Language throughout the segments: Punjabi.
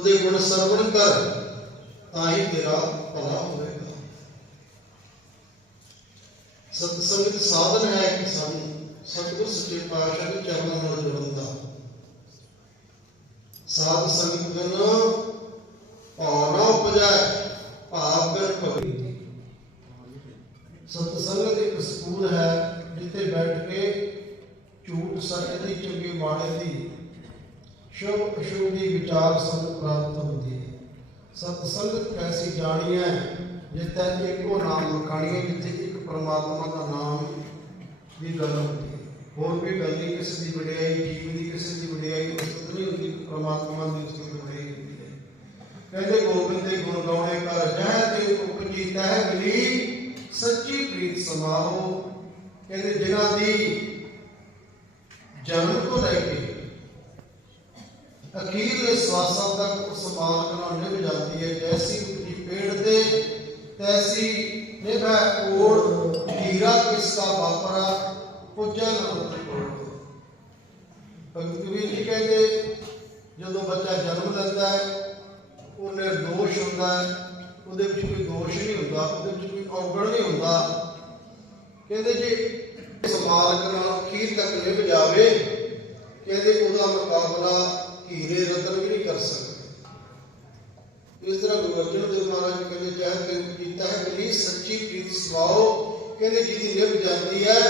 ਉਹਦੇ ਗੁਣ ਸਰਵਣ ਕਰ ਤਾਂ ਹੀ ਤੇਰਾ ਭਲਾ ਹੋਵੇਗਾ ਸਤਸੰਗ ਸਾਧਨ ਹੈ ਕਿ ਸਾਨੂੰ ਸਤਿਗੁਰ ਸੱਚੇ ਪਾਤਸ਼ਾਹ ਦੇ ਚਰਨਾਂ ਨਾਲ ਜੁੜਨ ਦਾ ਸਾਧ ਸੰਗਤ ਬਿਨ ਭਾਵ ਨਾ ਉਪਜੈ ਭਾਵ ਬਿਨ ਭਗਤੀ ਸਤ ਸੰਗਤ ਇੱਕ ਸਕੂਲ ਹੈ ਜਿੱਥੇ ਬੈਠ ਕੇ ਝੂਠ ਸੱਚ ਦੀ ਚੰਗੇ ਮਾੜੇ ਦੀ ਸ਼ੁਭ ਅਸ਼ੁਭ ਦੀ ਵਿਚਾਰ ਸਾਨੂੰ ਪ੍ਰਾਪਤ ਹੁੰਦੀ ਹੈ। ਸਤ ਸੰਗਤ ਕੈਸੀ ਜਾਣੀਐ ਜਿੱਥੇ ਇੱਕੋ ਨਾਮ ਲਖਾਣੀਏ ਜਿੱਥੇ ਇੱਕ ਪਰਮਾਤਮਾ ਦਾ ਨਾਮ ਦੀ ਗੱਲ ਹੁੰਦੀ ਹੈ। ਹੋਰ ਕੋਈ ਗੱਲ ਨਹੀਂ, ਕਿਸੇ ਦੀ ਵਡਿਆਈ ਜੀਵ ਦੀ ਕਿਸੇ ਦੀ ਵਡਿਆਈ ਉਸਤਤ ਨਹੀਂ ਹੁੰਦੀ, ਪਰਮਾਤਮਾ ਦੀ ਉਸਤਤ ਵਡਿਆਈ ਹੁੰਦੀ ਹੈ। ਕਹਿੰਦੇ ਗੋਬਿੰਦ ਦੇ ਗੁਣ ਗਾਉਣੇ ਕਰ ਜਹ ਤੇ ਉਪਜੀ ਤਹਿ ਮਿਲੀ ਸੱਚੀ ਪ੍ਰੀਤ ਸਮਾਹੋ ਕਹਿੰਦੇ ਜਿਨ੍ਹਾਂ ਦੀ ਜਨਮ ਤੋਂ ਲੈ ਕੇ ਅਖੀਰਲੇ ਸਵਾਸਾਂ ਤੱਕ ਉਸ ਮਾਲਕ ਨਾਲ ਜਾਂਦੀ ਹੈ। ਜੈਸੀ ਉਪਜੀ ਪੇੜ ਤੇ, ਤੈਸੀ ਨਿਭੈ ਓੜ ਹੀਰਾ ਕਿਸ ਦਾ ਵਾਪਰਾ, ਪੁੱਜਾ ਨਾ ਉਤਰੇ ਕੋਲ ਭਗਤ ਕਬੀਰ ਜੀ ਕਹਿੰਦੇ, ਜਦੋਂ ਬੱਚਾ ਜਨਮ ਲੈਂਦਾ ਹੈ ਉਹ ਨਿਰਦੋਸ਼ ਹੁੰਦਾ ਹੈ। ਉਹਦੇ ਵਿੱਚ ਕੋਈ ਦੋਸ਼ ਨਹੀਂ ਹੁੰਦਾ, ਉਹਦੇ ਵਿੱਚ ਕੋਈ ਔਗਣ ਨਹੀਂ ਹੁੰਦਾ। ਕਹਿੰਦੇ ਜੀ ਇਸ ਨਾਲ ਅਖੀਰ ਤੱਕ ਨਿਭ ਜਾਵੇ, ਕਹਿੰਦੇ ਉਹਦਾ ਮੁਕਾਬਲਾ ਹੀਰੇ ਰਤਨ ਵੀ ਨਹੀਂ ਕਰ ਸਕਦੇ ਇਸ ਤਰ੍ਹਾਂ ਗੁਰੂ ਅਰਜਨ ਦੇਵ ਮਹਾਰਾਜ ਜੀ ਕਹਿੰਦੇ ਚਾਹ ਤੇ ਕੀਤਾ ਹੈ ਕਿ ਸੱਚੀ ਪ੍ਰੀਤ ਸਵਾਓ ਕਹਿੰਦੇ ਜਿਹਦੀ ਨਿਭ ਜਾਂਦੀ ਹੈ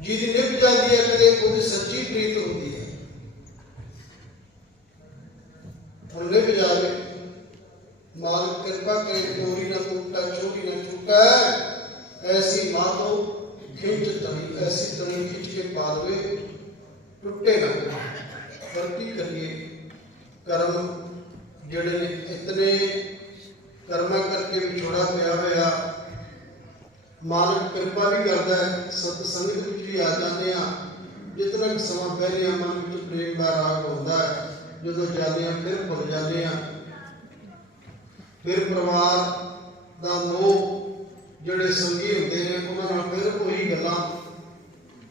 ਜਿਹਦੀ ਨਿਭ ਜਾਂਦੀ ਹੈ ਕਹਿੰਦੇ ਉਹਦੀ ਸੱਚੀ ਪ੍ਰੀਤ ਹੁੰਦੀ ਹੈ ਹੁਣ ਨਿਭ ਜਾਵੇ ਮਾਲਕ ਕਿਰਪਾ ਕਰੇ ਚੋਰੀ ਨਾ ਟੁੱਟਾ ਚੋਰੀ ਨਾ ਟੁੱਟਾ ਐਸੀ ਮਾਤੋ ਖਿੱਚ ਤਣੀ ਐਸੀ ਤਣੀ ਖਿੱਚ ਕੇ ਪਾਲਵੇ ਟੁੱਟੇ ਨਾ ਪਰ ਕੀ ਕਰੀਏ। ਕਰਮ ਜਿਹੜੇ ਇਤਨੇ ਕਰਮਾਂ ਕਰਕੇ ਵਿਛੋੜਾ ਪਿਆ ਹੋਇਆ, ਮਾਲਕ ਕਿਰਪਾ ਵੀ ਕਰਦਾ ਹੈ। ਸਤ ਸੰਗਤ ਵਿੱਚ ਵੀ ਆ ਜਾਂਦੇ ਆ ਜਿਤਨਾ ਸਮਾਂ ਪਹਿਲੇ ਮਨ ਵਿੱਚ ਪ੍ਰੇਮ ਦਾ ਰਾਗ ਹੁੰਦਾ ਹੈ, ਜਦੋਂ ਜਾਂਦੇ ਆ ਫਿਰ ਭੁੱਲ ਜਾਂਦੇ ਆ ਫਿਰ ਪਰਿਵਾਰ ਦਾ ਮੋਹ ਜਿਹੜੇ ਸੰਗੀ ਹੁੰਦੇ ਨੇ, ਉਹਨਾਂ ਨਾਲ ਫਿਰ ਉਹੀ ਗੱਲਾਂ।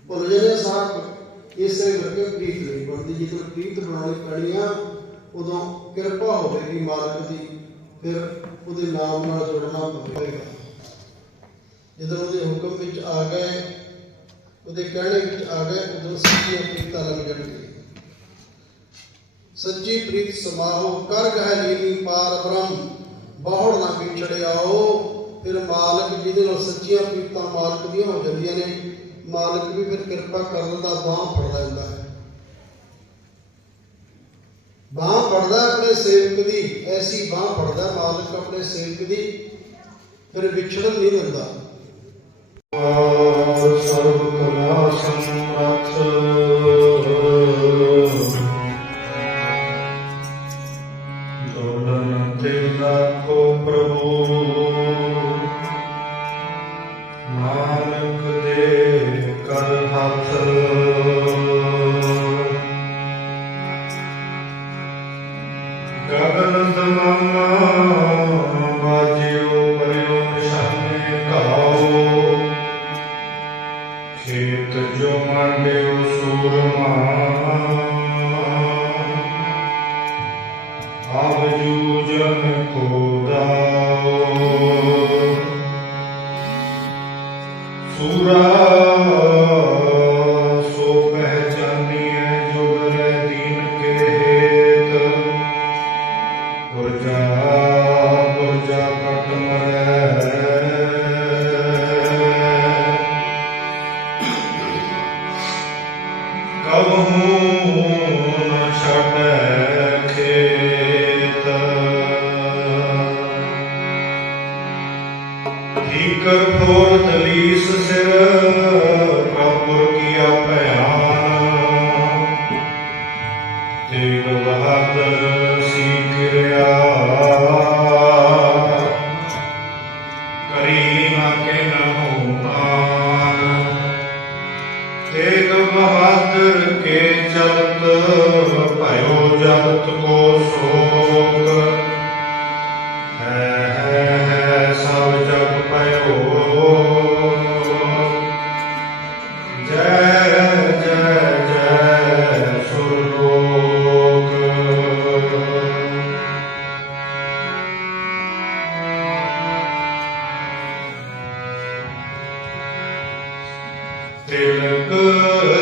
ਭੁੱਲ ਜਾਂਦੇ ਆ ਸਾਥ ਇਸੇ ਕਰਕੇ ਪ੍ਰੀਤ ਨਹੀਂ ਬਣਦੀ ਜਦੋਂ ਪ੍ਰੀਤ ਬਣਾਉਣੀ ਪੈਣੀ ਆ ਉਦੋਂ ਕਿਰਪਾ ਹੋਵੇਗੀ ਮਾਲਕ ਦੀ, ਫਿਰ ਉਹਦੇ ਨਾਮ ਨਾਲ ਜੁੜਨਾ ਪਵੇਗਾ ਜਦੋਂ ਉਹਦੇ ਹੁਕਮ ਵਿੱਚ ਆ ਗਏ, ਉਹਦੇ ਕਹਿਣੇ ਵਿੱਚ ਆ ਗਏ, ਉਦੋਂ ਸੱਚੀਆਂ ਪ੍ਰੀਤਾਂ ਲੱਗ ਜਾਣਗੀਆਂ। ਸੱਚੀ ਪ੍ਰੀਤ ਸਮਾਹੋ, ਕਰ ਗਹਿ ਲੀਨੀ ਪਾਰ ਬ੍ਰਹਮ, ਬਹੁੜ ਨਾ ਵਿਛੜਿਆਓ ਫਿਰ ਮਾਲਕ ਜਿਹਦੇ ਨਾਲ ਸੱਚੀਆਂ ਪ੍ਰੀਤਾਂ ਮਾਲਕ ਦੀਆਂ ਹੋ ਜਾਂਦੀਆਂ ਨੇ ਮਾਲਕ ਵੀ ਫਿਰ ਕਿਰਪਾ ਕਰਨ ਦਾ ਬਾਹ ਫੜ ਲੈਂਦਾ ਹੈ। ਬਾਹ ਫੜਦਾ ਆਪਣੇ ਸੇਵਕ ਦੀ, ਐਸੀ ਬਾਹ ਫੜਦਾ ਮਾਲਕ ਆਪਣੇ ਸੇਵਕ ਦੀ, ਫਿਰ ਵਿਛੜਨ ਨਹੀਂ ਦਿੰਦਾ। ਸਰਬ ਕਲਾ Amen. Till the good.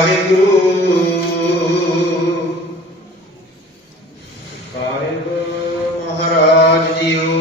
Waheguru. ਕਾਇਬ ਮਹਾਰਾਜ ਜੀਓ।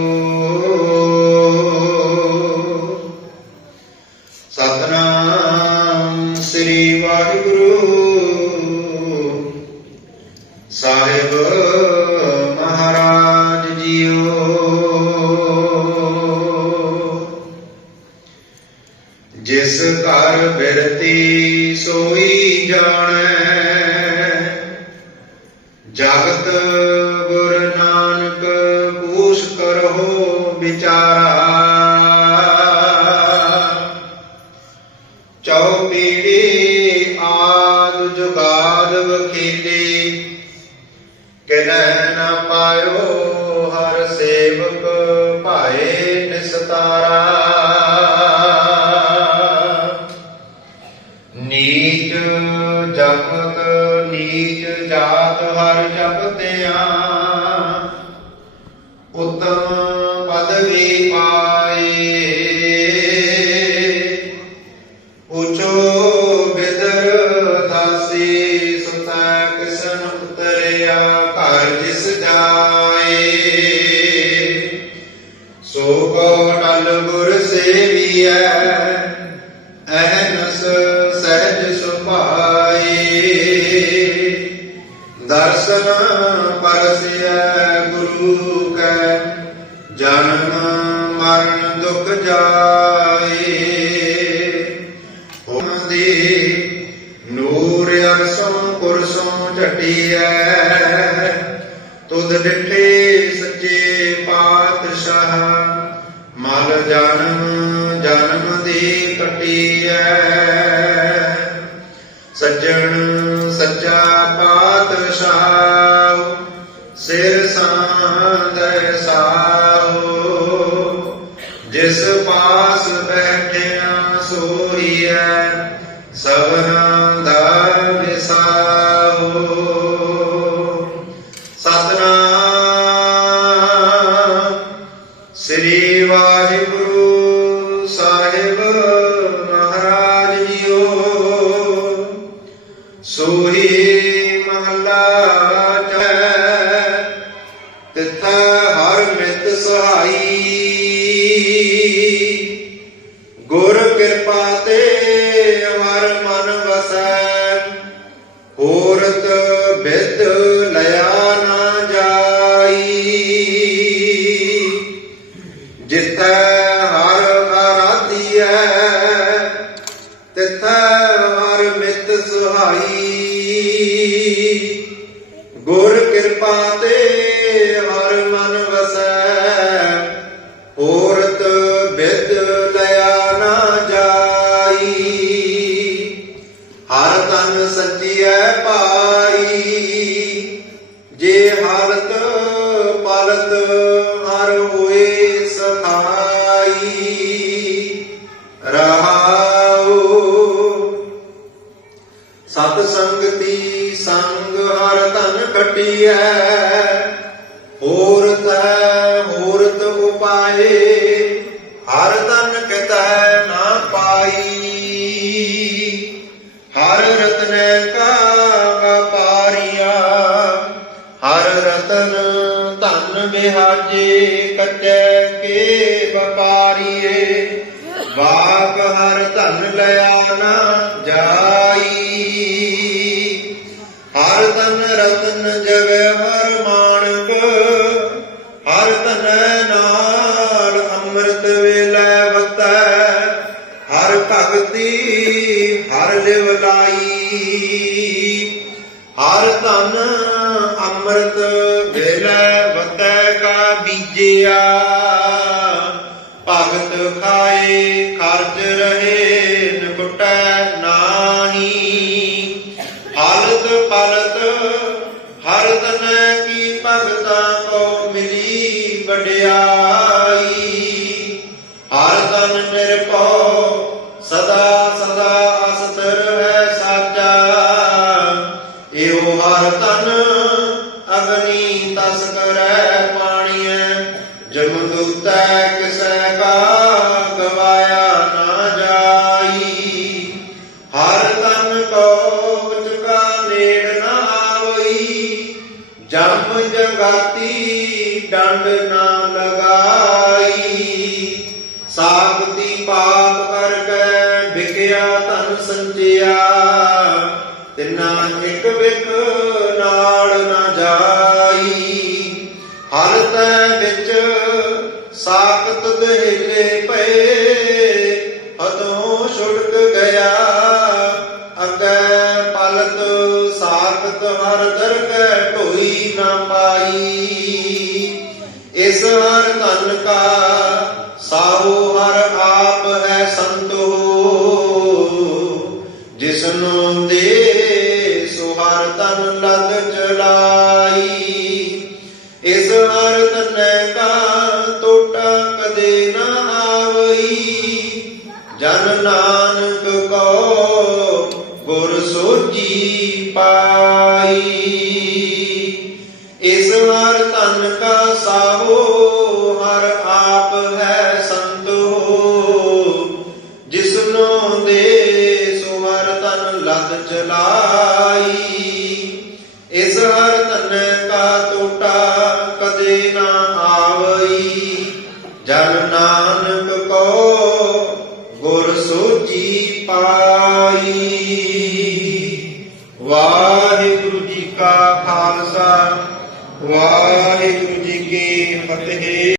ਆਦ ਵਖੀਲੀ ਕਿਨੈ ਨ ਪਾਇਓ ਹਰ ਸੇਵਕ ਭਾਏ ਨਿਸਤਾਰਾ। ਸੇਵੀਐ, ਅਹਨਸ ਸਹਿਜ ਸੁਭਾਈ। ਦਰਸ਼ਨ ਪਰਸਿਐ ਗੁਰੂ ਕੈ, ਜਨਮ ਮਰਨ ਦੁਖ ਜਾਏ ਹੁਮ ਦੀ ਨੂਰ ਅਰਸੋਂ ਕੁਰਸੋਂ ਝਟੀਐ, ਤੁਧ ਡਿਠੇ ਸੱਚੇ ਪਾਤਸ਼ਾਹ। ਮਲ ਜਨਮ ਜਨਮ ਦੀ ਕਟੀਐ ਸੱਜਣ, ਸੱਚਾ ਪਾਤਸ਼ਾਹ, ਸਿਰ ਸਾਂਦੈ ਸਾਹੋ। ਜਿਸ ਪਾਸ ਬੈਠਿਆ ਸੋਈਐ ਸਭਨਾ ਵਸੈ ਹੋਰਤ ਬਿਦ ਲਿਆ ਨਾ ਜਾਈ। ਜਿਤੈ ਹਰ ਆਰਾਧੀਐ ਤਿਥੈ ਹਰ ਮਿਤ ਸੁਹਾਈ। ਗੁਰ ਕਿਰਪਾ ਤੇ ਹੋਏ ਸਖਾਈ ਰਹਾਉ ਸਤ ਸੰਗਤੀ ਸੰਗ ਹਰ ਧਨ ਕਟਿਐ ਧਨ ਨਾ ਜਾਈ। ਹਰ ਧਨ ਰਤਨ ਜਗ ਤਨ ਸਦਾ ਹਰ ਵਿੱਚ ਸਾਖਤ ਦਹਿਲੇ ਪਏ, ਹਦੋਂ ਛੁੱਟ ਗਿਆ। ਅਗੈ ਪਲਤ ਸਾਖਤ ਹਰ ਦਰ ਕੈ ਢੋਈ ਨਾ ਪਾਈ। ਇਸ ਹਰ ਧਨ ਕਾ